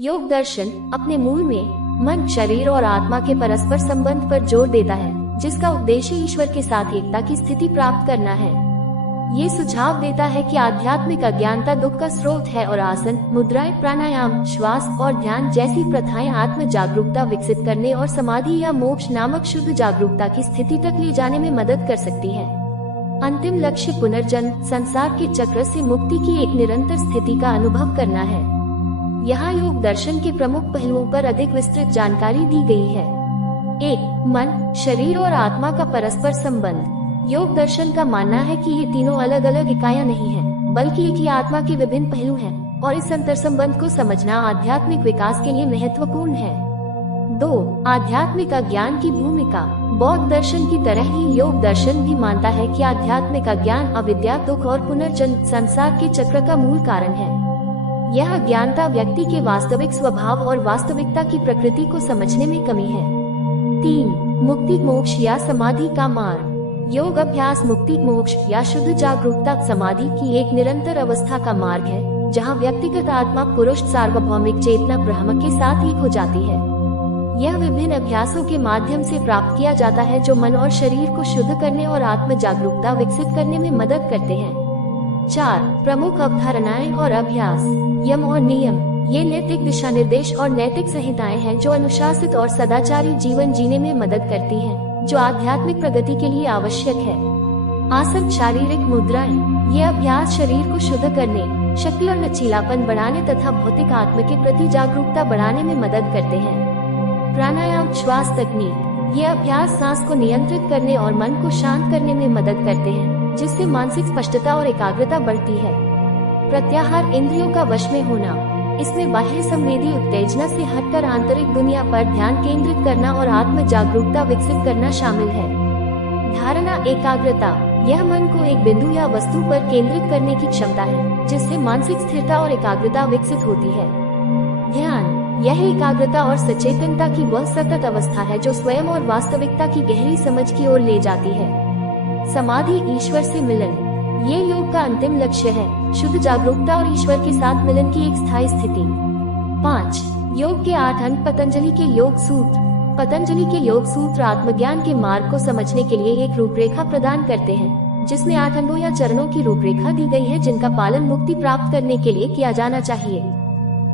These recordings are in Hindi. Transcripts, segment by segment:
योग दर्शन अपने मूल में मन, शरीर और आत्मा के परस्पर संबंध पर जोर देता है, जिसका उद्देश्य ईश्वर के साथ एकता की स्थिति प्राप्त करना है। ये सुझाव देता है कि आध्यात्मिक अज्ञानता दुख का स्रोत है और आसन, मुद्राएं, प्राणायाम, श्वास और ध्यान जैसी प्रथाएं आत्म जागरूकता विकसित करने और समाधि या मोक्ष नामक शुद्ध जागरूकता की स्थिति तक ले जाने में मदद कर सकती है। अंतिम लक्ष्य पुनर्जन्म, संसार के चक्र से मुक्ति की एक निरंतर स्थिति का अनुभव करना है। यहाँ योग दर्शन के प्रमुख पहलुओं पर अधिक विस्तृत जानकारी दी गई है। 1. मन, शरीर और आत्मा का परस्पर संबंध। योग दर्शन का मानना है कि ये तीनों अलग अलग इकाइयां नहीं हैं, बल्कि एक ही आत्मा के विभिन्न पहलू हैं, और इस अंतर संबंध को समझना आध्यात्मिक विकास के लिए महत्वपूर्ण है। 2. आध्यात्मिक अज्ञान की भूमिका। बौद्ध दर्शन की तरह ही योग दर्शन भी मानता है कि आध्यात्मिक अज्ञान अविद्या, दुख और पुनर्जन्म संसार के चक्र का मूल कारण है। यह अज्ञानता व्यक्ति के वास्तविक स्वभाव और वास्तविकता की प्रकृति को समझने में कमी है। 3. मुक्ति, मोक्ष या समाधि का मार्ग। योग अभ्यास मुक्ति, मोक्ष या शुद्ध जागरूकता समाधि की एक निरंतर अवस्था का मार्ग है, जहां व्यक्तिगत आत्मा पुरुष सार्वभौमिक चेतना ब्रह्म के साथ एक हो जाती है। यह विभिन्न अभ्यासों के माध्यम से प्राप्त किया जाता है, जो मन और शरीर को शुद्ध करने और आत्म जागरूकता विकसित करने में मदद करते हैं। 4. प्रमुख अवधारणाएं और अभ्यास। यम और नियम, ये नैतिक दिशा निर्देश और नैतिक संहिताएं हैं जो अनुशासित और सदाचारी जीवन जीने में मदद करती हैं, जो आध्यात्मिक प्रगति के लिए आवश्यक है। आसन, शारीरिक मुद्राएं, ये अभ्यास शरीर को शुद्ध करने, शक्ति और लचीलापन बढ़ाने तथा भौतिक आत्मा के प्रति जागरूकता बढ़ाने में मदद करते हैं। प्राणायाम, श्वास तकनीक, ये अभ्यास सांस को नियंत्रित करने और मन को शांत करने में मदद करते हैं, जिससे मानसिक स्पष्टता और एकाग्रता बढ़ती है। प्रत्याहार, इंद्रियों का वश में होना, इसमें बाह्य संवेदी उत्तेजना से हटकर आंतरिक दुनिया पर ध्यान केंद्रित करना और आत्म जागरूकता विकसित करना शामिल है। धारणा, एकाग्रता, यह मन को एक बिंदु या वस्तु पर केंद्रित करने की क्षमता है, जिससे मानसिक स्थिरता और एकाग्रता विकसित होती है। ध्यान, यह एकाग्रता और सचेतनता की वह सतत अवस्था है जो स्वयं और वास्तविकता की गहरी समझ की ओर ले जाती है। समाधि, ईश्वर से मिलन, ये योग का अंतिम लक्ष्य है, शुद्ध जागरूकता और ईश्वर के साथ मिलन की एक स्थायी स्थिति। 5. योग के 8 अंग। पतंजलि के योग सूत्र। पतंजलि के योग सूत्र आत्मज्ञान के मार्ग को समझने के लिए एक रूपरेखा प्रदान करते हैं, जिसमें 8 अंगों या चरणों की रूपरेखा दी गई है, जिनका पालन मुक्ति प्राप्त करने के लिए किया जाना चाहिए।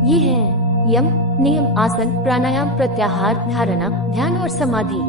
ये हैं यम, नियम, आसन, प्राणायाम, प्रत्याहार, धारणा, ध्यान और समाधि।